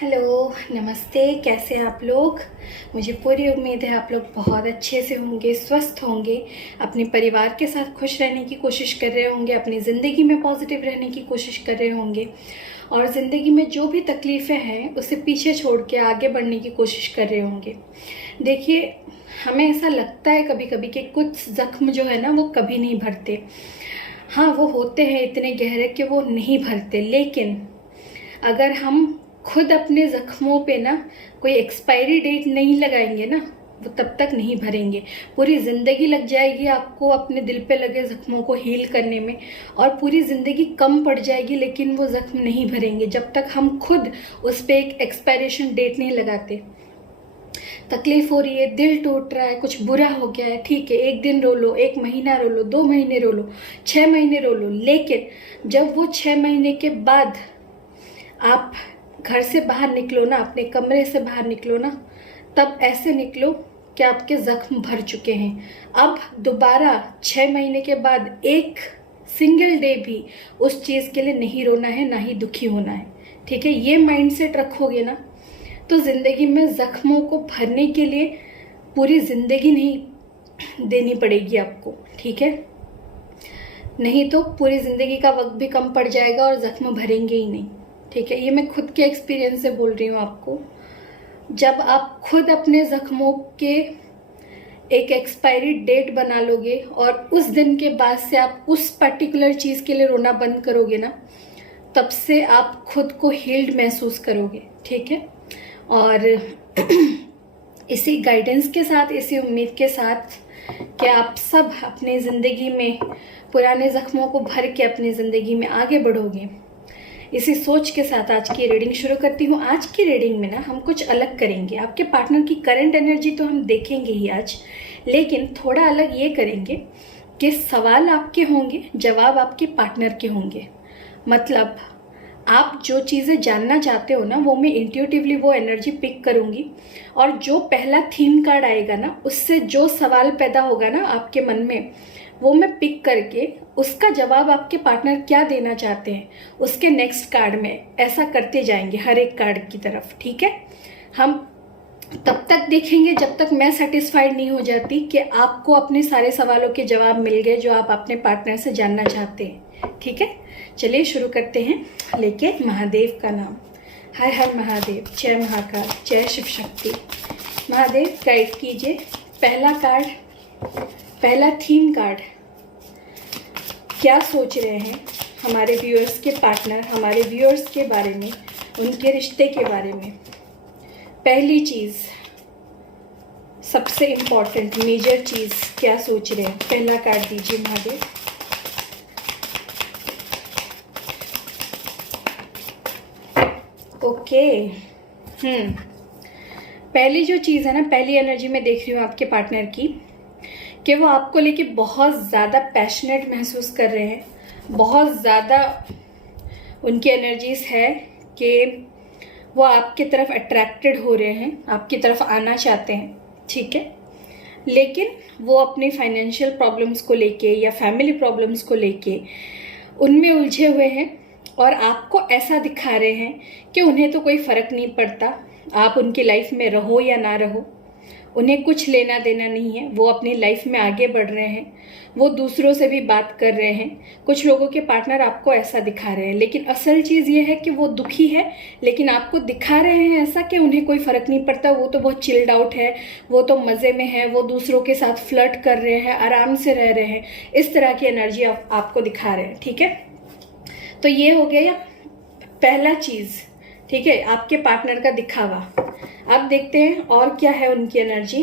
Hello, नमस्ते। कैसे हैं आप लोग? मुझे पूरी उम्मीद है आप लोग बहुत अच्छे से होंगे, स्वस्थ होंगे, अपने परिवार के साथ खुश रहने की कोशिश कर रहे होंगे, अपनी ज़िंदगी में पॉजिटिव रहने की कोशिश कर रहे होंगे और ज़िंदगी में जो भी तकलीफ़ें हैं उसे पीछे छोड़ के आगे बढ़ने की कोशिश कर रहे होंगे। देखिए, हमें ऐसा लगता है कभी कभी कि कुछ ज़ख्म जो है ना वो कभी नहीं भरते। हाँ, वो होते हैं इतने गहरे कि वो नहीं भरते, लेकिन अगर हम खुद अपने ज़ख्मों पे ना कोई एक्सपायरी डेट नहीं लगाएंगे ना, वो तब तक नहीं भरेंगे। पूरी ज़िंदगी लग जाएगी आपको अपने दिल पे लगे ज़ख्मों को हील करने में और पूरी ज़िंदगी कम पड़ जाएगी, लेकिन वो ज़ख्म नहीं भरेंगे जब तक हम खुद उस पर एक एक्सपायरेशन डेट नहीं लगाते। तकलीफ हो रही है, दिल टूट रहा है, कुछ बुरा हो गया है, ठीक है, एक दिन रो लो, एक महीना रो लो, 2 महीने रो लो, 6 महीने रो लो, लेकिन जब वो 6 महीने के बाद आप घर से बाहर निकलो ना, अपने कमरे से बाहर निकलो ना, तब ऐसे निकलो कि आपके जख्म भर चुके हैं। अब दोबारा 6 महीने के बाद एक सिंगल डे भी उस चीज़ के लिए नहीं रोना है, ना ही दुखी होना है। ठीक है, ये माइंडसेट रखोगे ना तो ज़िंदगी में जख्मों को भरने के लिए पूरी ज़िंदगी नहीं देनी पड़ेगी आपको। ठीक है, नहीं तो पूरी ज़िंदगी का वक्त भी कम पड़ जाएगा और जख्म भरेंगे ही नहीं। ठीक है, ये मैं खुद के एक्सपीरियंस से बोल रही हूँ आपको। जब आप खुद अपने जख्मों के एक एक्सपायरी डेट बना लोगे और उस दिन के बाद से आप उस पर्टिकुलर चीज़ के लिए रोना बंद करोगे ना, तब से आप खुद को हील्ड महसूस करोगे। ठीक है, और इसी गाइडेंस के साथ, इसी उम्मीद के साथ कि आप सब अपनी ज़िंदगी में पुराने ज़ख्मों को भर के अपनी ज़िंदगी में आगे बढ़ोगे, इसी सोच के साथ आज की रीडिंग शुरू करती हूँ। आज की रीडिंग में ना हम कुछ अलग करेंगे। आपके पार्टनर की करंट एनर्जी तो हम देखेंगे ही आज, लेकिन थोड़ा अलग ये करेंगे कि सवाल आपके होंगे, जवाब आपके पार्टनर के होंगे। मतलब आप जो चीज़ें जानना चाहते हो ना, वो मैं इंट्यूटिवली वो एनर्जी पिक करूँगी और जो पहला थीम कार्ड आएगा ना, उससे जो सवाल पैदा होगा ना आपके मन में, वो मैं पिक करके उसका जवाब आपके पार्टनर क्या देना चाहते हैं उसके नेक्स्ट कार्ड में ऐसा करते जाएंगे, हर एक कार्ड की तरफ। ठीक है, हम तब तक देखेंगे जब तक मैं सेटिस्फाइड नहीं हो जाती कि आपको अपने सारे सवालों के जवाब मिल गए जो आप अपने पार्टनर से जानना चाहते हैं। ठीक है, चलिए शुरू करते हैं लेके महादेव का नाम। हर हर महादेव, जय महाकाल, जय शिव शक्ति। महादेव गाइड कीजिए। पहला कार्ड, पहला थीम कार्ड, क्या सोच रहे हैं हमारे व्यूअर्स के पार्टनर, हमारे व्यूअर्स के बारे में, उनके रिश्ते के बारे में। पहली चीज़, सबसे इम्पॉर्टेंट मेजर चीज़, क्या सोच रहे हैं? पहला कार्ड दीजिए महादेव। ओके, पहली जो चीज़ है ना, पहली एनर्जी में देख रही हूँ आपके पार्टनर की कि वो आपको लेके बहुत ज़्यादा पैशनेट महसूस कर रहे हैं। बहुत ज़्यादा उनकी एनर्जीज है कि वो आपकी तरफ अट्रैक्टेड हो रहे हैं, आपकी तरफ आना चाहते हैं। ठीक है, लेकिन वो अपनी फाइनेंशियल प्रॉब्लम्स को लेके या फैमिली प्रॉब्लम्स को लेके उनमें उलझे हुए हैं और आपको ऐसा दिखा रहे हैं कि उन्हें तो कोई फ़र्क नहीं पड़ता, आप उनकी लाइफ में रहो या ना रहो, उन्हें कुछ लेना देना नहीं है। वो अपनी लाइफ में आगे बढ़ रहे हैं, वो दूसरों से भी बात कर रहे हैं। कुछ लोगों के पार्टनर आपको ऐसा दिखा रहे हैं, लेकिन असल चीज़ ये है कि वो दुखी है, लेकिन आपको दिखा रहे हैं ऐसा कि उन्हें कोई फ़र्क नहीं पड़ता, वो तो बहुत चिल्ड आउट है, वो तो मज़े में है, वो दूसरों के साथ फ्लर्ट कर रहे हैं, आराम से रह रहे हैं। इस तरह की एनर्जी आपको दिखा रहे हैं। ठीक है, तो ये हो गया पहला चीज़। ठीक है, आपके पार्टनर का दिखावा। अब देखते हैं और क्या है उनकी एनर्जी।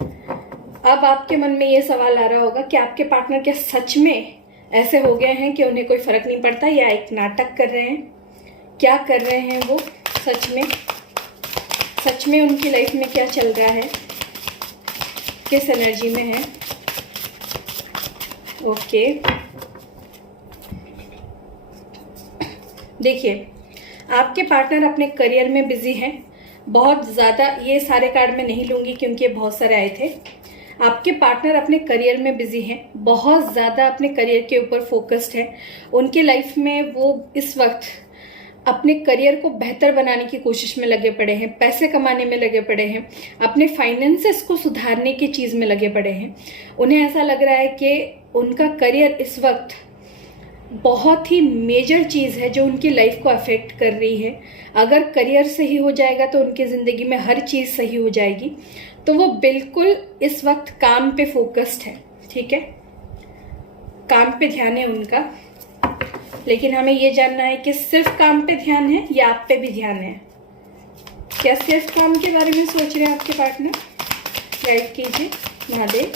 अब आपके मन में ये सवाल आ रहा होगा कि आपके पार्टनर क्या सच में ऐसे हो गए हैं कि उन्हें कोई फर्क नहीं पड़ता, या एक नाटक कर रहे हैं? क्या कर रहे हैं वो सच में? सच में उनकी लाइफ में क्या चल रहा है, किस एनर्जी में है? ओके, देखिए, आपके पार्टनर अपने करियर में बिजी हैं बहुत ज़्यादा। ये सारे कार्ड मैं नहीं लूँगी क्योंकि बहुत सारे आए थे। आपके पार्टनर अपने करियर में बिजी हैं, बहुत ज़्यादा अपने करियर के ऊपर फोकस्ड है। उनके लाइफ में वो इस वक्त अपने करियर को बेहतर बनाने की कोशिश में लगे पड़े हैं, पैसे कमाने में लगे पड़े हैं, अपने फाइनेंसेस को सुधारने की चीज़ में लगे पड़े हैं। उन्हें ऐसा लग रहा है कि उनका करियर इस वक्त बहुत ही मेजर चीज़ है जो उनकी लाइफ को अफेक्ट कर रही है। अगर करियर सही हो जाएगा तो उनकी ज़िंदगी में हर चीज़ सही हो जाएगी। तो वो बिल्कुल इस वक्त काम पे फोकस्ड है, ठीक है, काम पे ध्यान है उनका। लेकिन हमें ये जानना है कि सिर्फ काम पे ध्यान है या आप पे भी ध्यान है। क्या सिर्फ काम के बारे में सोच रहे हैं आपके पार्टनर? गाइड कीजिए महादेव।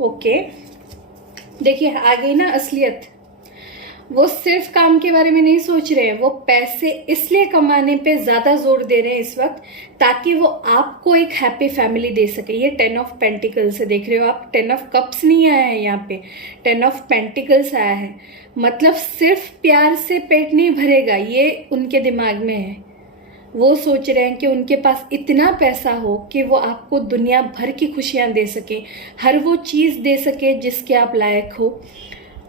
ओके, देखिए आ गई ना असलियत। वो सिर्फ काम के बारे में नहीं सोच रहे हैं, वो पैसे इसलिए कमाने पे ज्यादा जोर दे रहे हैं इस वक्त ताकि वो आपको एक हैप्पी फैमिली दे सके। ये 10 ऑफ पेंटिकल्स से देख रहे हो आप, 10 ऑफ कप्स नहीं आया है यहाँ पे, 10 ऑफ पेंटिकल्स आया है। मतलब सिर्फ प्यार से पेट नहीं भरेगा, ये उनके दिमाग में है। वो सोच रहे हैं कि उनके पास इतना पैसा हो कि वो आपको दुनिया भर की खुशियां दे सके, हर वो चीज़ दे सके जिसके आप लायक हो,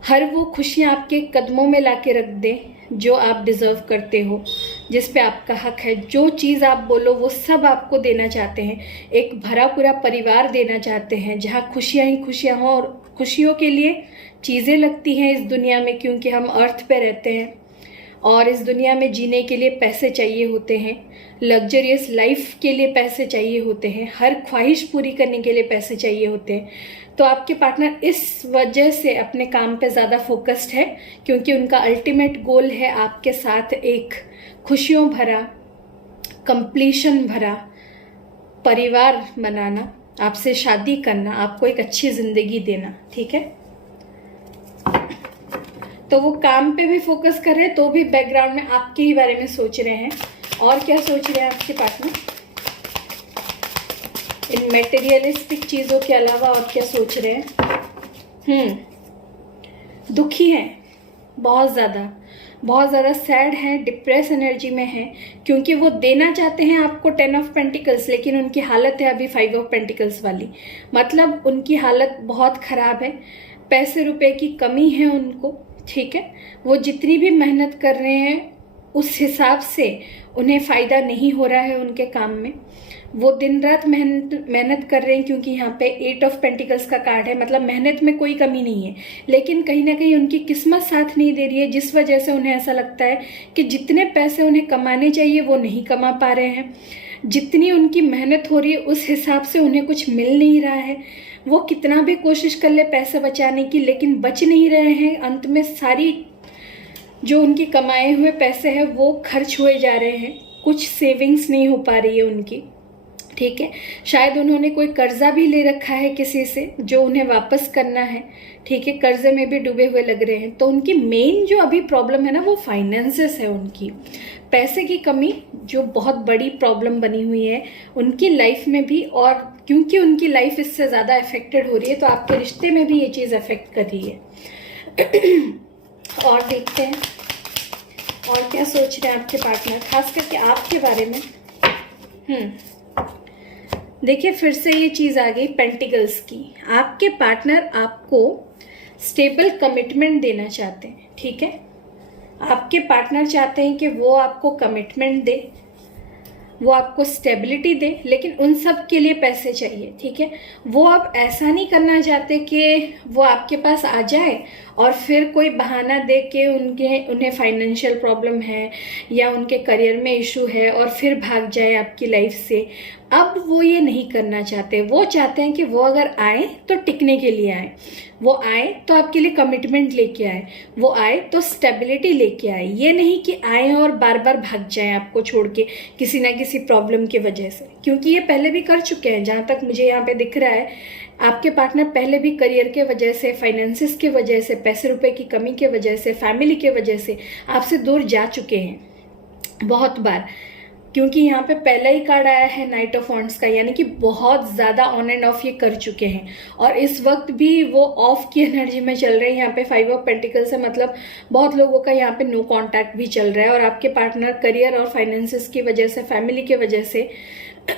हर वो खुशियां आपके कदमों में लाके रख दे जो आप डिज़र्व करते हो, जिस पे आपका हक है। जो चीज़ आप बोलो वो सब आपको देना चाहते हैं। एक भरा पूरा परिवार देना चाहते हैं जहाँ खुशियाँ ही खुशियाँ हों, और खुशियों के लिए चीज़ें लगती हैं इस दुनिया में, क्योंकि हम अर्थ पे रहते हैं और इस दुनिया में जीने के लिए पैसे चाहिए होते हैं, लग्जरियस लाइफ के लिए पैसे चाहिए होते हैं, हर ख्वाहिश पूरी करने के लिए पैसे चाहिए होते हैं। तो आपके पार्टनर इस वजह से अपने काम पे ज़्यादा फोकस्ड है, क्योंकि उनका अल्टीमेट गोल है आपके साथ एक खुशियों भरा, कंप्लीशन भरा परिवार बनाना, आपसे शादी करना, आपको एक अच्छी ज़िंदगी देना, ठीक है। तो वो काम पे भी फोकस कर रहे हैं, तो भी बैकग्राउंड में आपके ही बारे में सोच रहे हैं। और क्या सोच रहे हैं आपके पार्टनर? इन मेटेरियलिस्टिक चीज़ों के अलावा और क्या सोच रहे हैं? दुखी हैं, बहुत ज़्यादा सैड हैं, डिप्रेस एनर्जी में हैं, क्योंकि वो देना चाहते हैं आपको 10 ऑफ पेंटिकल्स, लेकिन उनकी हालत है अभी 5 ऑफ पेंटिकल्स वाली। मतलब उनकी हालत बहुत ख़राब है, पैसे रुपए की कमी है उनको, ठीक है। वो जितनी भी मेहनत कर रहे हैं उस हिसाब से उन्हें फ़ायदा नहीं हो रहा है उनके काम में। वो दिन रात मेहनत कर रहे हैं, क्योंकि यहाँ पे 8 ऑफ पेंटिकल्स का कार्ड है। मतलब मेहनत में कोई कमी नहीं है, लेकिन कहीं ना कहीं उनकी किस्मत साथ नहीं दे रही है, जिस वजह से उन्हें ऐसा लगता है कि जितने पैसे उन्हें कमाने चाहिए वो नहीं कमा पा रहे हैं, जितनी उनकी मेहनत हो रही है उस हिसाब से उन्हें कुछ मिल नहीं रहा है। वो कितना भी कोशिश कर ले पैसे बचाने की, लेकिन बच नहीं रहे हैं। अंत में सारी जो उनकी कमाए हुए पैसे हैं वो खर्च हुए जा रहे हैं, कुछ सेविंग्स नहीं हो पा रही है उनकी, ठीक है। शायद उन्होंने कोई कर्जा भी ले रखा है किसी से जो उन्हें वापस करना है, ठीक है। कर्जे में भी डूबे हुए लग रहे हैं। तो उनकी मेन जो अभी प्रॉब्लम है ना, वो फाइनेंसेस है, उनकी पैसे की कमी जो बहुत बड़ी प्रॉब्लम बनी हुई है उनकी लाइफ में भी। और क्योंकि उनकी लाइफ इससे ज़्यादा अफेक्टेड हो रही है, तो आपके रिश्ते में भी ये चीज़ अफेक्ट कर रही है। और देखते हैं और क्या सोच रहे हैं आपके पार्टनर, खास करके आपके बारे में। देखिए फिर से ये चीज़ आ गई पेंटिकल्स की। आपके पार्टनर आपको स्टेबल कमिटमेंट देना चाहते हैं, ठीक है। आपके पार्टनर चाहते हैं कि वो आपको कमिटमेंट दे, वो आपको स्टेबिलिटी दे, लेकिन उन सब के लिए पैसे चाहिए, ठीक है। वो अब ऐसा नहीं करना चाहते कि वो आपके पास आ जाए और फिर कोई बहाना दे के उन्हें फाइनेंशियल प्रॉब्लम है या उनके करियर में इशू है और फिर भाग जाए आपकी लाइफ से। अब वो ये नहीं करना चाहते। वो चाहते हैं कि वो अगर आए तो टिकने के लिए आए, वो आए तो आपके लिए कमिटमेंट लेके आए, वो आए तो स्टेबिलिटी लेके आए। ये नहीं कि आए और बार बार भाग जाएं आपको छोड़ के किसी ना किसी प्रॉब्लम की वजह से, क्योंकि ये पहले भी कर चुके हैं। जहाँ तक मुझे यहाँ पे दिख रहा है, आपके पार्टनर पहले भी करियर के वजह से, फाइनेंसिस के वजह से, पैसे रुपए की कमी के वजह से, फैमिली के वजह से आपसे दूर जा चुके हैं बहुत बार। क्योंकि यहाँ पे पहला ही कार्ड आया है नाइट ऑफ वॉन्ड्स का, यानी कि बहुत ज़्यादा ऑन एंड ऑफ ये कर चुके हैं और इस वक्त भी वो ऑफ की एनर्जी में चल रहे हैं। यहाँ पे 5 ऑफ पेंटिकल्स है, मतलब बहुत लोगों का यहाँ पे नो कांटेक्ट भी चल रहा है। और आपके पार्टनर करियर और फाइनेंसिस की वजह से, फैमिली की वजह से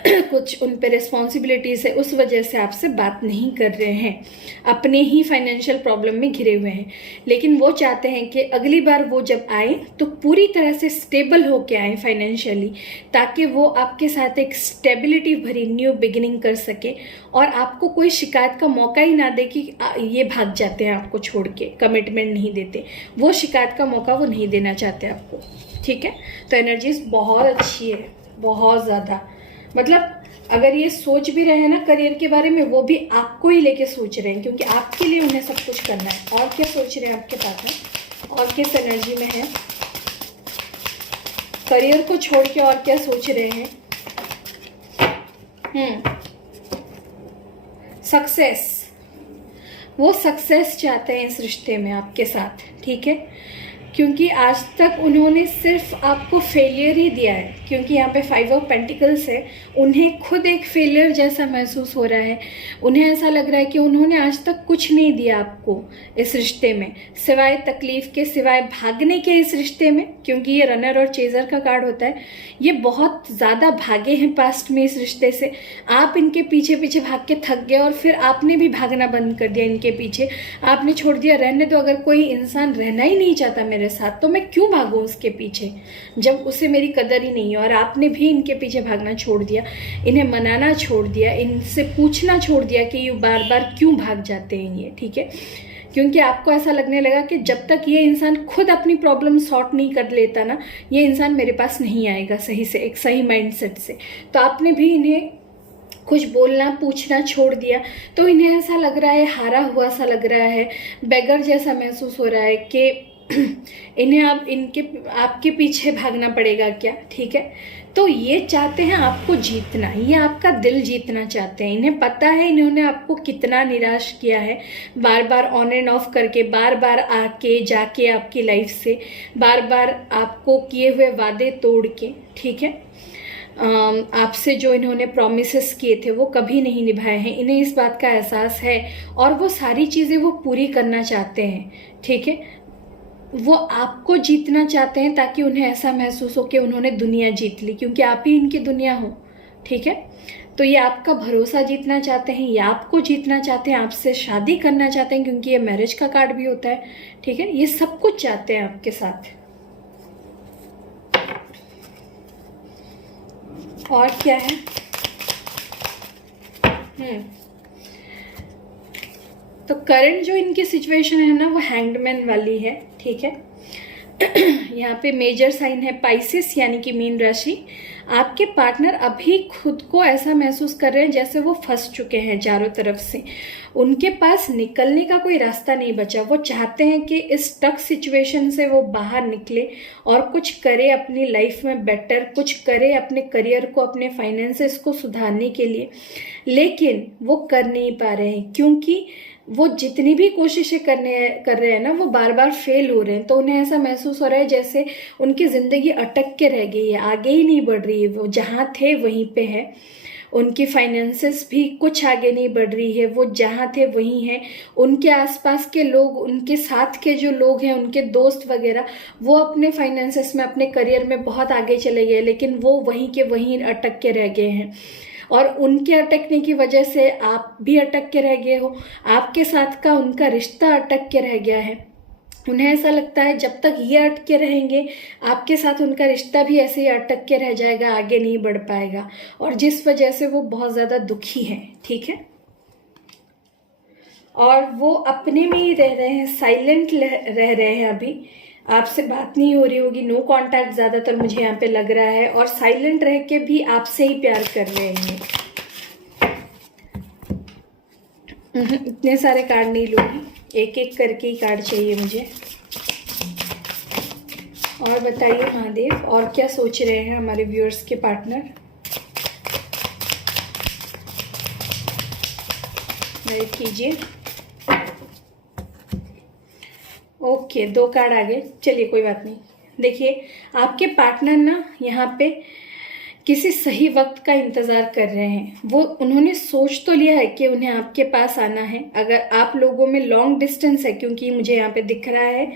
कुछ उन पे रिस्पॉन्सिबिलिटीज़ है, उस वजह से आपसे बात नहीं कर रहे हैं, अपने ही फाइनेंशियल प्रॉब्लम में घिरे हुए हैं। लेकिन वो चाहते हैं कि अगली बार वो जब आए तो पूरी तरह से स्टेबल होके आए फाइनेंशियली, ताकि वो आपके साथ एक स्टेबिलिटी भरी न्यू बिगिनिंग कर सके और आपको कोई शिकायत का मौका ही ना दे कि ये भाग जाते हैं आपको छोड़ के, कमिटमेंट नहीं देते। वो शिकायत का मौका वो नहीं देना चाहते आपको, ठीक है। तो एनर्जीज बहुत अच्छी है, बहुत ज़्यादा। मतलब अगर ये सोच भी रहे हैं ना करियर के बारे में, वो भी आपको ही लेके सोच रहे हैं, क्योंकि आपके लिए उन्हें सब कुछ करना है। और क्या सोच रहे हैं आपके पार्टनर, और किस एनर्जी में है, करियर को छोड़ के और क्या सोच रहे हैं? सक्सेस, वो सक्सेस चाहते हैं इस रिश्ते में आपके साथ, ठीक है। क्योंकि आज तक उन्होंने सिर्फ आपको फेलियर ही दिया है, क्योंकि यहाँ पे 5 ऑफ पेंटिकल्स है। उन्हें खुद एक फेलियर जैसा महसूस हो रहा है। उन्हें ऐसा लग रहा है कि उन्होंने आज तक कुछ नहीं दिया आपको इस रिश्ते में, सिवाय तकलीफ के, सिवाय भागने के इस रिश्ते में, क्योंकि ये रनर और चेजर का कार्ड होता है। ये बहुत ज़्यादा भागे हैं पास्ट में इस रिश्ते से। आप इनके पीछे पीछे भाग के थक गए और फिर आपने भी भागना बंद कर दिया इनके पीछे। आपने छोड़ दिया, रहने दो, अगर कोई इंसान रहना ही नहीं चाहता मेरे साथ तो मैं क्यों भागूं उसके पीछे, जब उसे मेरी कदर ही नहीं है। और आपने भी इनके पीछे भागना छोड़ दिया, इन्हें मनाना छोड़ दिया, इनसे पूछना छोड़ दिया कि ये बार बार क्यों भाग जाते हैं ये, ठीक है। क्योंकि आपको ऐसा लगने लगा कि जब तक ये इंसान खुद अपनी प्रॉब्लम सॉर्ट नहीं कर लेता ना, ये इंसान मेरे पास नहीं आएगा सही से, एक सही माइंडसेट से। तो आपने भी इन्हें कुछ बोलना पूछना छोड़ दिया। तो इन्हें ऐसा लग रहा है, हारा हुआ सा लग रहा है, बेगर जैसा महसूस हो रहा है कि इन्हें अब आपके पीछे भागना पड़ेगा क्या, ठीक है। तो ये चाहते हैं आपको जीतना, ये आपका दिल जीतना चाहते हैं। इन्हें पता है इन्होंने आपको कितना निराश किया है, बार बार ऑन एंड ऑफ करके, बार बार आके जाके आपकी लाइफ से, बार बार आपको किए हुए वादे तोड़ के, ठीक है। आपसे जो इन्होंने प्रॉमिसेस किए थे वो कभी नहीं निभाए हैं, इन्हें इस बात का एहसास है और वो सारी चीज़ें वो पूरी करना चाहते हैं, ठीक है। वो आपको जीतना चाहते हैं ताकि उन्हें ऐसा महसूस हो कि उन्होंने दुनिया जीत ली, क्योंकि आप ही इनकी दुनिया हो, ठीक है। तो ये आपका भरोसा जीतना चाहते हैं, ये आपको जीतना चाहते हैं, आपसे शादी करना चाहते हैं, क्योंकि ये मैरिज का कार्ड भी होता है, ठीक है। ये सब कुछ चाहते हैं आपके साथ। और क्या है? तो करंट जो इनकी सिचुएशन है ना, वो हैंगडमैन वाली है, ठीक है। यहाँ पे मेजर साइन है पाइसेस, यानी कि मीन राशि। आपके पार्टनर अभी खुद को ऐसा महसूस कर रहे हैं जैसे वो फंस चुके हैं चारों तरफ से, उनके पास निकलने का कोई रास्ता नहीं बचा। वो चाहते हैं कि इस टफ सिचुएशन से वो बाहर निकले और कुछ करे अपनी लाइफ में बेटर, कुछ करे अपने करियर को, अपने फाइनेंसेस को सुधारने के लिए, लेकिन वो कर नहीं पा रहे हैं, क्योंकि वो जितनी भी कोशिशें कर रहे हैं ना, वो बार बार फेल हो रहे हैं। तो उन्हें ऐसा महसूस हो रहा है जैसे उनकी ज़िंदगी अटक के रह गई है, आगे ही नहीं बढ़ रही है, वो जहाँ थे वहीं पे है। उनकी फाइनेंसेस भी कुछ आगे नहीं बढ़ रही है, वो जहाँ थे वहीं हैं। उनके आसपास के लोग, उनके साथ के जो लोग हैं, उनके दोस्त वगैरह, वो अपने फाइनेंसेस में, अपने करियर में बहुत आगे चले गए, लेकिन वो वहीं के वहीं अटक के रह गए हैं। और उनके अटकने की वजह से आप भी अटक के रह गए हो, आपके साथ का उनका रिश्ता अटक के रह गया है। उन्हें ऐसा लगता है जब तक ये अटके रहेंगे, आपके साथ उनका रिश्ता भी ऐसे ही अटक के रह जाएगा, आगे नहीं बढ़ पाएगा, और जिस वजह से वो बहुत ज़्यादा दुखी हैं, ठीक है। और वो अपने में ही रह रहे हैं, साइलेंट रह रहे हैं। अभी आपसे बात नहीं हो रही होगी, नो कांटेक्ट ज़्यादातर मुझे यहाँ पे लग रहा है, और साइलेंट रह के भी आपसे ही प्यार कर रहे हैं। इतने सारे कार्ड नहीं लूँगी, एक एक करके ही कार्ड चाहिए मुझे। और बताइए महादेव, और क्या सोच रहे हैं हमारे व्यूअर्स के पार्टनर? गाइड कीजिए। ओके, 2 कार्ड आ गए, चलिए कोई बात नहीं। देखिए, आपके पार्टनर ना यहाँ पे किसी सही वक्त का इंतज़ार कर रहे हैं। वो उन्होंने सोच तो लिया है कि उन्हें आपके पास आना है। अगर आप लोगों में लॉन्ग डिस्टेंस है, क्योंकि मुझे यहाँ पे दिख रहा है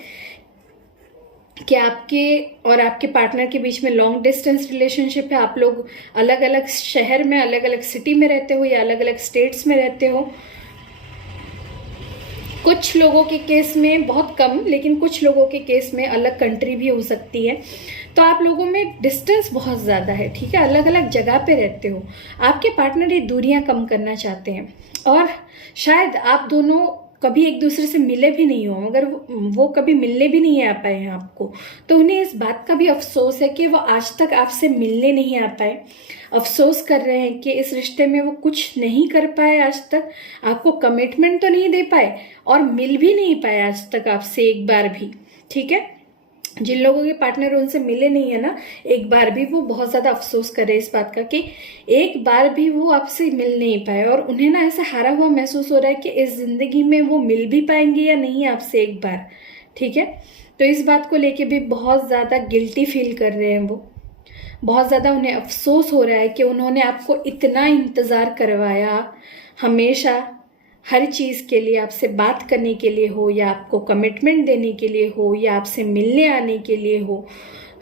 कि आपके और आपके पार्टनर के बीच में लॉन्ग डिस्टेंस रिलेशनशिप है, आप लोग अलग अलग शहर में, अलग अलग सिटी में रहते हो या अलग अलग स्टेट्स में रहते हो। कुछ लोगों के केस में, बहुत कम, लेकिन कुछ लोगों के केस में अलग कंट्री भी हो सकती है। तो आप लोगों में डिस्टेंस बहुत ज़्यादा है, ठीक है, अलग अलग जगह पे रहते हो। आपके पार्टनर ये दूरियां कम करना चाहते हैं और शायद आप दोनों कभी एक दूसरे से मिले भी नहीं हो, मगर वो कभी मिलने भी नहीं आ पाए हैं आपको। तो उन्हें इस बात का भी अफसोस है कि वो आज तक आपसे मिलने नहीं आ पाए। अफसोस कर रहे हैं कि इस रिश्ते में वो कुछ नहीं कर पाए आज तक, आपको कमिटमेंट तो नहीं दे पाए और मिल भी नहीं पाए आज तक आपसे एक बार भी, ठीक है। जिन लोगों के पार्टनर उनसे मिले नहीं है ना एक बार भी, वो बहुत ज़्यादा अफसोस कर रहे हैं इस बात का कि एक बार भी वो आपसे मिल नहीं पाए और उन्हें ना ऐसा हारा हुआ महसूस हो रहा है कि इस ज़िंदगी में वो मिल भी पाएंगे या नहीं आपसे एक बार, ठीक है। तो इस बात को लेके भी बहुत ज़्यादा गिल्टी फील कर रहे हैं वो, बहुत ज़्यादा उन्हें अफसोस हो रहा है कि उन्होंने आपको इतना इंतज़ार करवाया, हमेशा हर चीज़ के लिए, आपसे बात करने के लिए हो या आपको कमिटमेंट देने के लिए हो या आपसे मिलने आने के लिए हो,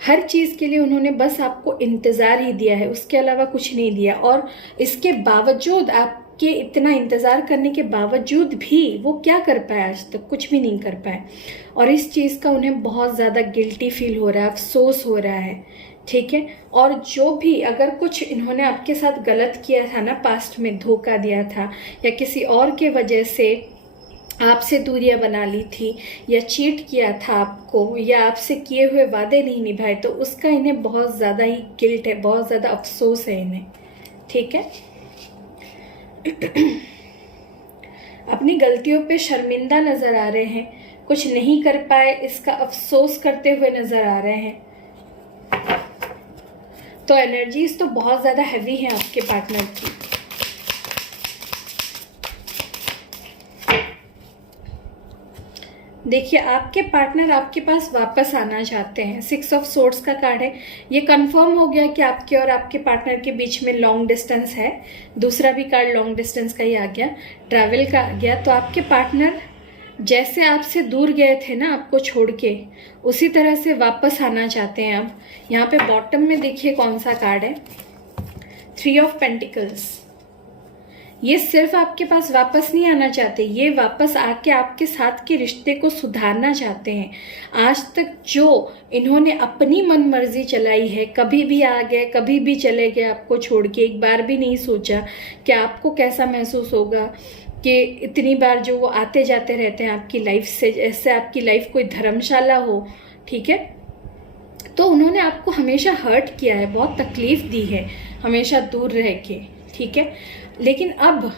हर चीज़ के लिए उन्होंने बस आपको इंतज़ार ही दिया है, उसके अलावा कुछ नहीं दिया। और इसके बावजूद, आपके इतना इंतज़ार करने के बावजूद भी वो क्या कर पाए आज तक, कुछ भी नहीं कर पाए। और इस चीज़ का उन्हें बहुत ज़्यादा गिल्टी फील हो रहा है, अफसोस हो रहा है, ठीक है। और जो भी अगर कुछ इन्होंने आपके साथ गलत किया था ना, पास्ट में धोखा दिया था या किसी और के वजह से आपसे दूरियां बना ली थी या चीट किया था आपको या आपसे किए हुए वादे नहीं निभाए, तो उसका इन्हें बहुत ज़्यादा ही गिल्ट है, बहुत ज़्यादा अफसोस है इन्हें, ठीक है। अपनी गलतियों पे शर्मिंदा नज़र आ रहे हैं, कुछ नहीं कर पाए इसका अफसोस करते हुए नज़र आ रहे हैं। तो एनर्जीज तो बहुत ज़्यादा हैवी है आपके पार्टनर की। देखिए, आपके पार्टनर आपके पास वापस आना चाहते हैं। 6 ऑफ सोर्ड्स का कार्ड है, ये कंफर्म हो गया कि आपके और आपके पार्टनर के बीच में लॉन्ग डिस्टेंस है। दूसरा भी कार्ड लॉन्ग डिस्टेंस का ही आ गया, ट्रैवल का आ गया। तो आपके पार्टनर जैसे आपसे दूर गए थे ना आपको छोड़ के, उसी तरह से वापस आना चाहते हैं। अब यहाँ पे बॉटम में देखिए कौन सा कार्ड है, 3 ऑफ पेंटिकल्स। ये सिर्फ आपके पास वापस नहीं आना चाहते, ये वापस आके आपके साथ के रिश्ते को सुधारना चाहते हैं। आज तक जो इन्होंने अपनी मन मर्जी चलाई है, कभी भी आ गए कभी भी चले गए आपको छोड़ के, एक बार भी नहीं सोचा कि आपको कैसा महसूस होगा कि इतनी बार जो वो आते जाते रहते हैं आपकी लाइफ से, जैसे आपकी लाइफ कोई धर्मशाला हो, ठीक है। तो उन्होंने आपको हमेशा हर्ट किया है, बहुत तकलीफ दी है हमेशा दूर रह के, ठीक है। लेकिन अब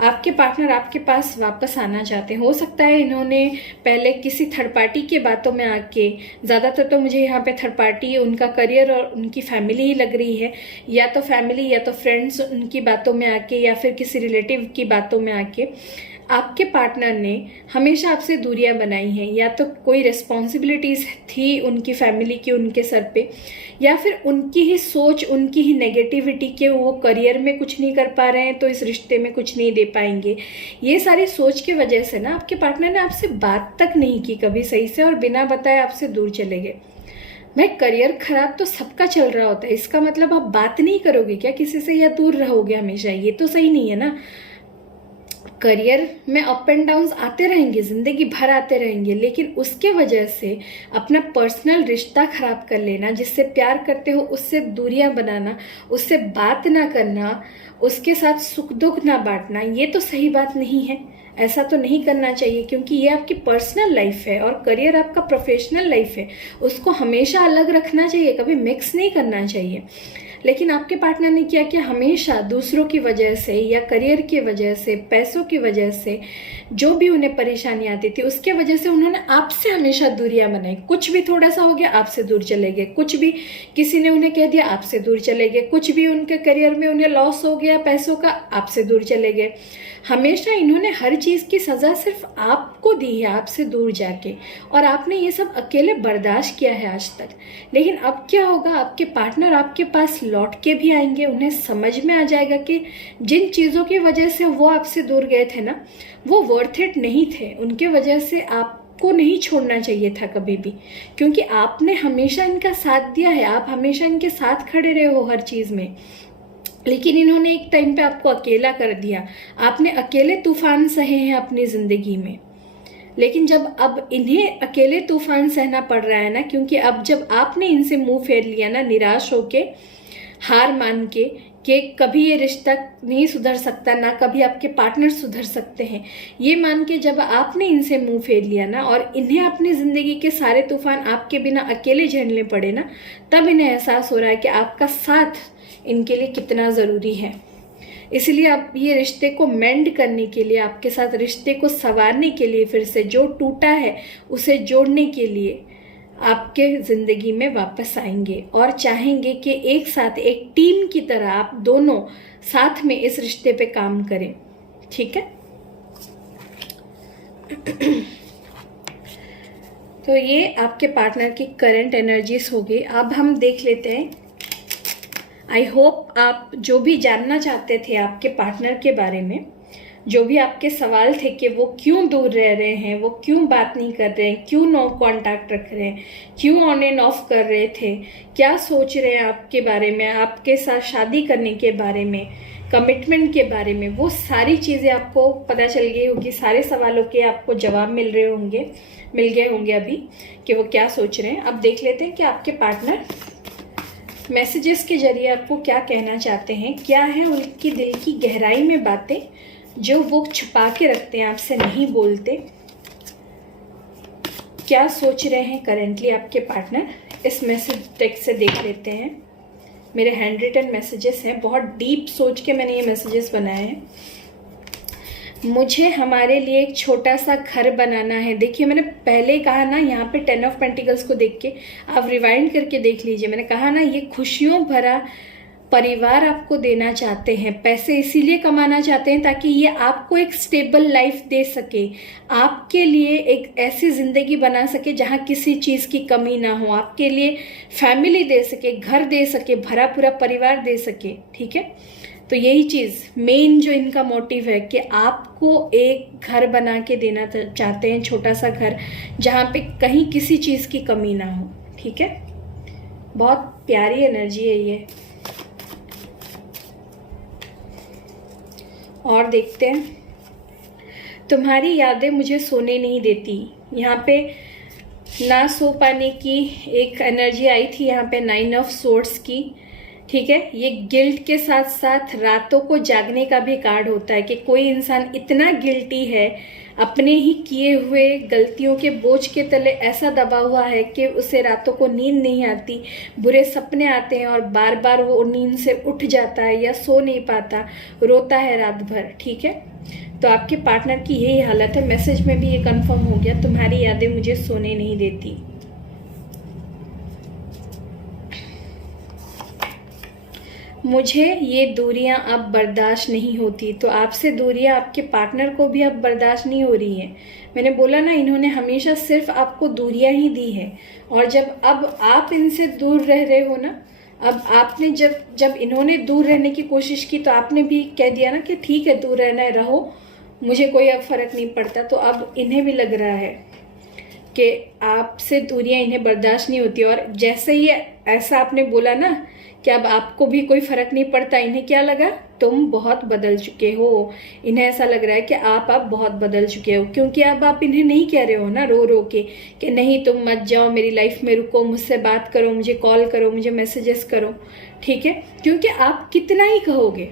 आपके पार्टनर आपके पास वापस आना चाहते हैं। हो सकता है इन्होंने पहले किसी थर्ड पार्टी के बातों में आके, ज़्यादातर तो मुझे यहाँ पे थर्ड पार्टी उनका करियर और उनकी फैमिली ही लग रही है, या तो फैमिली या तो फ्रेंड्स उनकी बातों में आके या फिर किसी रिलेटिव की बातों में आके आपके पार्टनर ने हमेशा आपसे दूरियां बनाई हैं। या तो कोई रिस्पॉन्सिबिलिटीज़ थी उनकी फैमिली की उनके सर पे, या फिर उनकी ही सोच, उनकी ही नेगेटिविटी के वो करियर में कुछ नहीं कर पा रहे हैं तो इस रिश्ते में कुछ नहीं दे पाएंगे। ये सारी सोच की वजह से ना आपके पार्टनर ने आपसे बात तक नहीं की कभी सही से, और बिना बताए आपसे दूर चले गए। भाई, करियर खराब तो सबका चल रहा होता है, इसका मतलब आप बात नहीं करोगे क्या किसी से या दूर रहोगे हमेशा? ये तो सही नहीं है ना। करियर में अप एंड डाउन्स आते रहेंगे, जिंदगी भर आते रहेंगे, लेकिन उसके वजह से अपना पर्सनल रिश्ता खराब कर लेना, जिससे प्यार करते हो उससे दूरियां बनाना, उससे बात ना करना, उसके साथ सुख दुख ना बांटना, ये तो सही बात नहीं है। ऐसा तो नहीं करना चाहिए, क्योंकि ये आपकी पर्सनल लाइफ है और करियर आपका प्रोफेशनल लाइफ है। उसको हमेशा अलग रखना चाहिए, कभी मिक्स नहीं करना चाहिए। लेकिन आपके पार्टनर ने किया कि हमेशा दूसरों की वजह से या करियर की वजह से, पैसों की वजह से, जो भी उन्हें परेशानी आती थी उसके वजह से उन्होंने आपसे हमेशा दूरियां बनाई। कुछ भी थोड़ा सा हो गया आपसे दूर चले गए, कुछ भी किसी ने उन्हें कह दिया आपसे दूर चले गए, कुछ भी उनके करियर में उन्हें लॉस हो गया पैसों का, आपसे दूर चले गए। हमेशा इन्होंने हर चीज़ की सज़ा सिर्फ आपको दी है, आपसे दूर जाके, और आपने ये सब अकेले बर्दाश्त किया है आज तक। लेकिन अब क्या होगा, आपके पार्टनर आपके पास लौट के भी आएंगे। उन्हें समझ में आ जाएगा कि जिन चीज़ों की वजह से वो आपसे दूर गए थे ना, वो वर्थ इट नहीं थे। उनके वजह से आप आपको नहीं छोड़ना चाहिए था कभी भी, क्योंकि आपने हमेशा इनका साथ दिया है, आप हमेशा इनके साथ खड़े रहे हो हर चीज़ में। लेकिन इन्होंने एक टाइम पे आपको अकेला कर दिया, आपने अकेले तूफान सहे हैं अपनी ज़िंदगी में। लेकिन जब अब इन्हें अकेले तूफान सहना पड़ रहा है ना, क्योंकि अब जब आपने इनसे मुंह फेर लिया ना, निराश होके, हार मान के कि कभी ये रिश्ता नहीं सुधर सकता, ना कभी आपके पार्टनर सुधर सकते हैं, ये मान के जब आपने इनसे मुंह फेर लिया ना और इन्हें अपनी ज़िंदगी के सारे तूफान आपके बिना अकेले झेलने पड़े ना, तब इन्हें एहसास हो रहा है कि आपका साथ इनके लिए कितना ज़रूरी है। इसलिए आप ये रिश्ते को मेंड करने के लिए, आपके साथ रिश्ते को संवारने के लिए, फिर से जो टूटा है उसे जोड़ने के लिए आपके ज़िंदगी में वापस आएंगे और चाहेंगे कि एक साथ एक टीम की तरह आप दोनों साथ में इस रिश्ते पे काम करें। ठीक है। तो ये आपके पार्टनर की करंट एनर्जीज होगी। अब हम देख लेते हैं, आई होप आप जो भी जानना चाहते थे आपके पार्टनर के बारे में, जो भी आपके सवाल थे कि वो क्यों दूर रह रहे हैं, वो क्यों बात नहीं कर रहे हैं, क्यों नो कांटेक्ट रख रहे हैं, क्यों ऑन एंड ऑफ कर रहे थे, क्या सोच रहे हैं आपके बारे में, आपके साथ शादी करने के बारे में, कमिटमेंट के बारे में, वो सारी चीज़ें आपको पता चल गई होगी। सारे सवालों के आपको जवाब मिल गए होंगे अभी कि वो क्या सोच रहे हैं। अब देख लेते हैं कि आपके पार्टनर मैसेजेस के जरिए आपको क्या कहना चाहते हैं, क्या है उनकी दिल की गहराई में बातें जो वो छुपा के रखते हैं, आपसे नहीं बोलते। क्या सोच रहे हैं करेंटली आपके पार्टनर, इस मैसेज टेक्स्ट से देख लेते हैं। मेरे हैंड रिटन मैसेजेस हैं, बहुत डीप सोच के मैंने ये मैसेजेस बनाए हैं। मुझे हमारे लिए एक छोटा सा घर बनाना है। देखिए मैंने पहले कहा ना, यहाँ पे 10 ऑफ पेंटिकल्स को देख के आप रिवाइंड करके देख लीजिए। मैंने कहा ना, ये खुशियों भरा परिवार आपको देना चाहते हैं, पैसे इसीलिए कमाना चाहते हैं ताकि ये आपको एक स्टेबल लाइफ दे सके, आपके लिए एक ऐसी ज़िंदगी बना सके जहाँ किसी चीज़ की कमी ना हो, आपके लिए फैमिली दे सके, घर दे सके, भरा पूरा परिवार दे सके। ठीक है। तो यही चीज़ मेन जो इनका मोटिव है कि आपको एक घर बना के देना चाहते हैं, छोटा सा घर जहाँ पे कहीं किसी चीज़ की कमी ना हो। ठीक है। बहुत प्यारी एनर्जी है ये। और देखते हैं, तुम्हारी यादें मुझे सोने नहीं देती। यहाँ पे ना सो पाने की एक एनर्जी आई थी, यहाँ पे 9 ऑफ सोर्ड्स की। ठीक है। ये गिल्ट के साथ साथ रातों को जागने का भी कार्ड होता है कि कोई इंसान इतना गिल्टी है, अपने ही किए हुए गलतियों के बोझ के तले ऐसा दबा हुआ है कि उसे रातों को नींद नहीं आती, बुरे सपने आते हैं और बार बार वो नींद से उठ जाता है या सो नहीं पाता, रोता है रात भर। ठीक है। तो आपके पार्टनर की यही हालत है। मैसेज में भी ये कंफर्म हो गया, तुम्हारी यादें मुझे सोने नहीं देती। मुझे ये दूरियां अब बर्दाश्त नहीं होती। तो आपसे दूरियां आपके पार्टनर को भी अब बर्दाश्त नहीं हो रही है। मैंने बोला ना, इन्होंने हमेशा सिर्फ आपको दूरियां ही दी है। और जब अब आप इनसे दूर रह रहे हो ना, अब आपने जब इन्होंने दूर रहने की कोशिश की तो आपने भी कह दिया ना कि ठीक है, दूर रहना है रहो, मुझे कोई अब फर्क नहीं पड़ता। तो अब इन्हें भी लग रहा है कि आपसे दूरियां इन्हें बर्दाश्त नहीं होती। और जैसे ही ऐसा आपने बोला ना कि अब आपको भी कोई फर्क नहीं पड़ता, इन्हें क्या लगा, तुम बहुत बदल चुके हो। इन्हें ऐसा लग रहा है कि आप अब बहुत बदल चुके हो, क्योंकि अब आप इन्हें नहीं कह रहे हो ना रो रो के कि नहीं तुम मत जाओ, मेरी लाइफ में रुको, मुझसे बात करो, मुझे कॉल करो, मुझे मैसेजेस करो। ठीक है। क्योंकि आप कितना ही कहोगे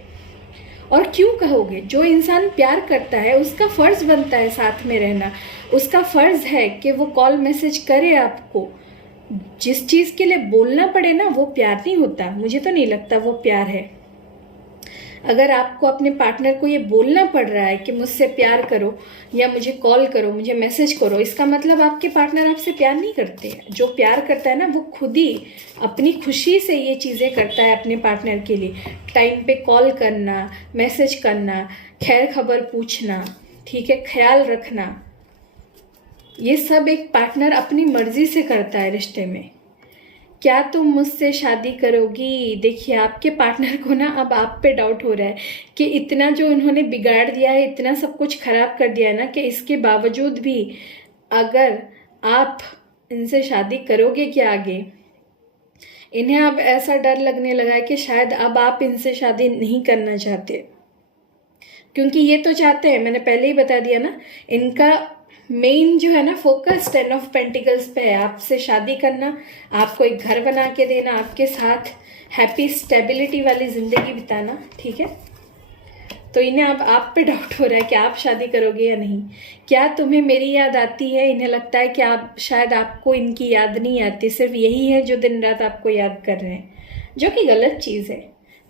और क्यों कहोगे। जो इंसान प्यार करता है उसका फर्ज बनता है साथ में रहना, उसका फर्ज है कि वो कॉल मैसेज करे आपको। जिस चीज के लिए बोलना पड़े ना, वो प्यार नहीं होता। मुझे तो नहीं लगता वो प्यार है। अगर आपको अपने पार्टनर को ये बोलना पड़ रहा है कि मुझसे प्यार करो या मुझे कॉल करो, मुझे मैसेज करो, इसका मतलब आपके पार्टनर आपसे प्यार नहीं करते। जो प्यार करता है ना, वो खुद ही अपनी खुशी से ये चीज़ें करता है अपने पार्टनर के लिए। टाइम पे कॉल करना, मैसेज करना, खैर खबर पूछना, ठीक है, ख्याल रखना, ये सब एक पार्टनर अपनी मर्जी से करता है रिश्ते में। क्या तुम मुझसे शादी करोगी? देखिए आपके पार्टनर को ना अब आप पे डाउट हो रहा है कि इतना जो उन्होंने बिगाड़ दिया है, इतना सब कुछ खराब कर दिया है ना, कि इसके बावजूद भी अगर आप इनसे शादी करोगे क्या आगे, इन्हें अब ऐसा डर लगने लगा है कि शायद अब आप इनसे शादी नहीं करना चाहते, क्योंकि ये तो चाहते हैं, मैंने पहले ही बता दिया ना, इनका मेन जो है ना फोकस 10 ऑफ पेंटिकल्स पे है, आपसे शादी करना, आपको एक घर बना के देना, आपके साथ हैप्पी स्टेबिलिटी वाली जिंदगी बिताना, ठीक है। तो इन्हें अब आप पे डाउट हो रहा है कि आप शादी करोगे या नहीं। क्या तुम्हें मेरी याद आती है? इन्हें लगता है कि आप शायद आपको इनकी याद नहीं आती, सिर्फ यही है जो दिन रात आपको याद कर रहे हैं, जो कि गलत चीज़ है।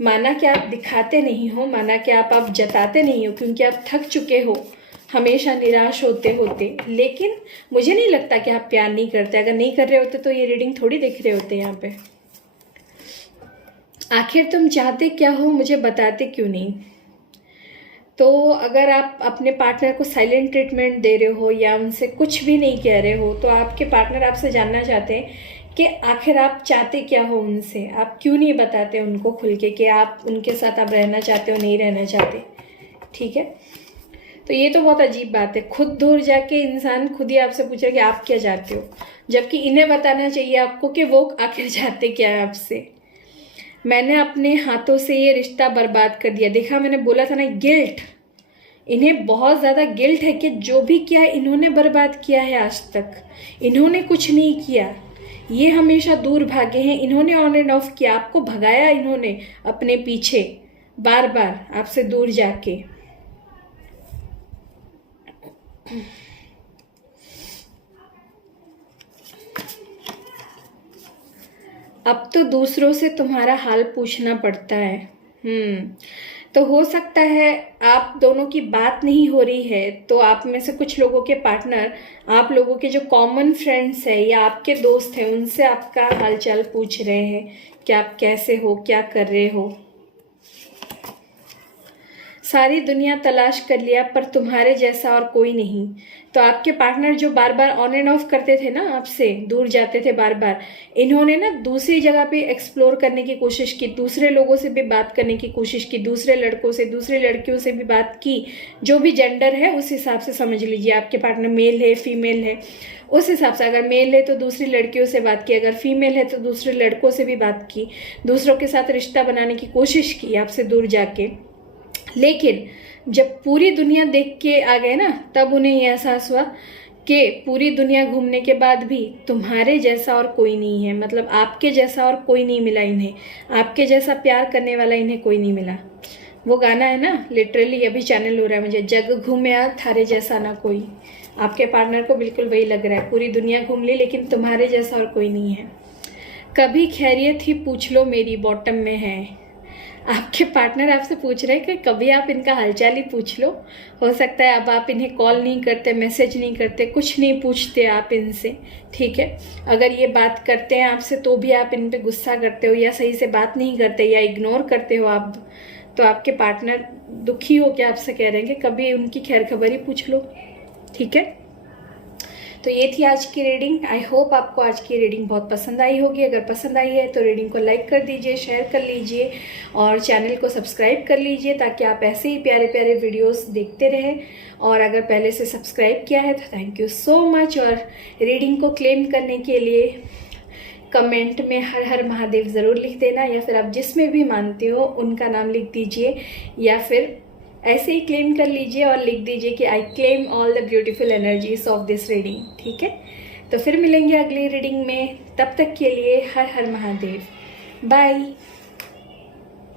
माना कि आप दिखाते नहीं हो, माना कि आप जताते नहीं हो, क्योंकि आप थक चुके हो हमेशा निराश होते होते, लेकिन मुझे नहीं लगता कि आप प्यार नहीं करते। अगर नहीं कर रहे होते तो ये रीडिंग थोड़ी देख रहे होते यहाँ पे। आखिर तुम चाहते क्या हो, मुझे बताते क्यों नहीं? तो अगर आप अपने पार्टनर को साइलेंट ट्रीटमेंट दे रहे हो या उनसे कुछ भी नहीं कह रहे हो, तो आपके पार्टनर आपसे जानना चाहते हैं कि आखिर आप चाहते क्या हो उनसे। आप क्यों नहीं बताते उनको खुल के कि आप उनके साथ आप रहना चाहते हो, नहीं रहना चाहते, ठीक है। तो ये तो बहुत अजीब बात है, खुद दूर जाके इंसान खुद ही आपसे पूछ रहा है कि आप क्या चाहते हो, जबकि इन्हें बताना चाहिए आपको कि वो आखिर चाहते क्या है आपसे। मैंने अपने हाथों से ये रिश्ता बर्बाद कर दिया। देखा, मैंने बोला था ना, गिल्ट। इन्हें बहुत ज़्यादा गिल्ट है कि जो भी किया इन्होंने बर्बाद किया है आज तक, इन्होंने कुछ नहीं किया, ये हमेशा दूर भागे हैं, इन्होंने ऑन एंड ऑफ किया, आपको भगाया इन्होंने अपने पीछे बार बार आपसे दूर जाके। अब तो दूसरों से तुम्हारा हाल पूछना पड़ता है। तो हो सकता है आप दोनों की बात नहीं हो रही है, तो आप में से कुछ लोगों के पार्टनर, आप लोगों के जो कॉमन फ्रेंड्स हैं या आपके दोस्त हैं, उनसे आपका हालचाल पूछ रहे हैं कि आप कैसे हो, क्या कर रहे हो। सारी दुनिया तलाश कर लिया पर तुम्हारे जैसा और कोई नहीं। तो आपके पार्टनर जो बार बार ऑन एंड ऑफ करते थे ना, आपसे दूर जाते थे बार बार, इन्होंने ना दूसरी जगह पे एक्सप्लोर करने की कोशिश की, दूसरे लोगों से भी बात करने की कोशिश की, दूसरे लड़कों से, दूसरे लड़कियों से भी बात की। जो भी जेंडर है उस हिसाब से समझ लीजिए, आपके पार्टनर मेल है फीमेल है, उस हिसाब से। अगर मेल है तो दूसरी लड़कियों से बात की, अगर फीमेल है तो दूसरे लड़कों से भी बात की, दूसरों के साथ रिश्ता बनाने की कोशिश की आपसे दूर जाके। लेकिन जब पूरी दुनिया देख के आ गए ना, तब उन्हें यह एहसास हुआ कि पूरी दुनिया घूमने के बाद भी तुम्हारे जैसा और कोई नहीं है, मतलब आपके जैसा और कोई नहीं मिला इन्हें, आपके जैसा प्यार करने वाला इन्हें कोई नहीं मिला। वो गाना है ना, लिटरली अभी चैनल हो रहा है मुझे, जग घूमया थारे जैसा ना कोई। आपके पार्टनर को बिल्कुल वही लग रहा है, पूरी दुनिया घूम ली लेकिन तुम्हारे जैसा और कोई नहीं है। कभी खैरियत ही पूछ लो मेरी बॉटम में है। आपके पार्टनर आपसे पूछ रहे हैं कि कभी आप इनका हालचाल ही पूछ लो। हो सकता है अब आप इन्हें कॉल नहीं करते, मैसेज नहीं करते, कुछ नहीं पूछते आप इनसे, ठीक है। अगर ये बात करते हैं आपसे तो भी आप इन पे गुस्सा करते हो या सही से बात नहीं करते या इग्नोर करते हो आप, तो आपके पार्टनर दुखी हो के आपसे कह रहे हैं कि कभी उनकी खैर खबर ही पूछ लो, ठीक है। तो ये थी आज की रीडिंग। आई होप आपको आज की रीडिंग बहुत पसंद आई होगी। अगर पसंद आई है तो रीडिंग को लाइक कर दीजिए, शेयर कर लीजिए और चैनल को सब्सक्राइब कर लीजिए, ताकि आप ऐसे ही प्यारे प्यारे वीडियोस देखते रहें। और अगर पहले से सब्सक्राइब किया है तो थैंक यू सो मच। और रीडिंग को क्लेम करने के लिए कमेंट में हर हर महादेव ज़रूर लिख देना, या फिर आप जिसमें भी मानते हो उनका नाम लिख दीजिए, या फिर ऐसे ही क्लेम कर लीजिए और लिख दीजिए कि I claim all the beautiful energies of this reading, ठीक है। तो फिर मिलेंगे अगली रीडिंग में, तब तक के लिए हर हर महादेव, बाय।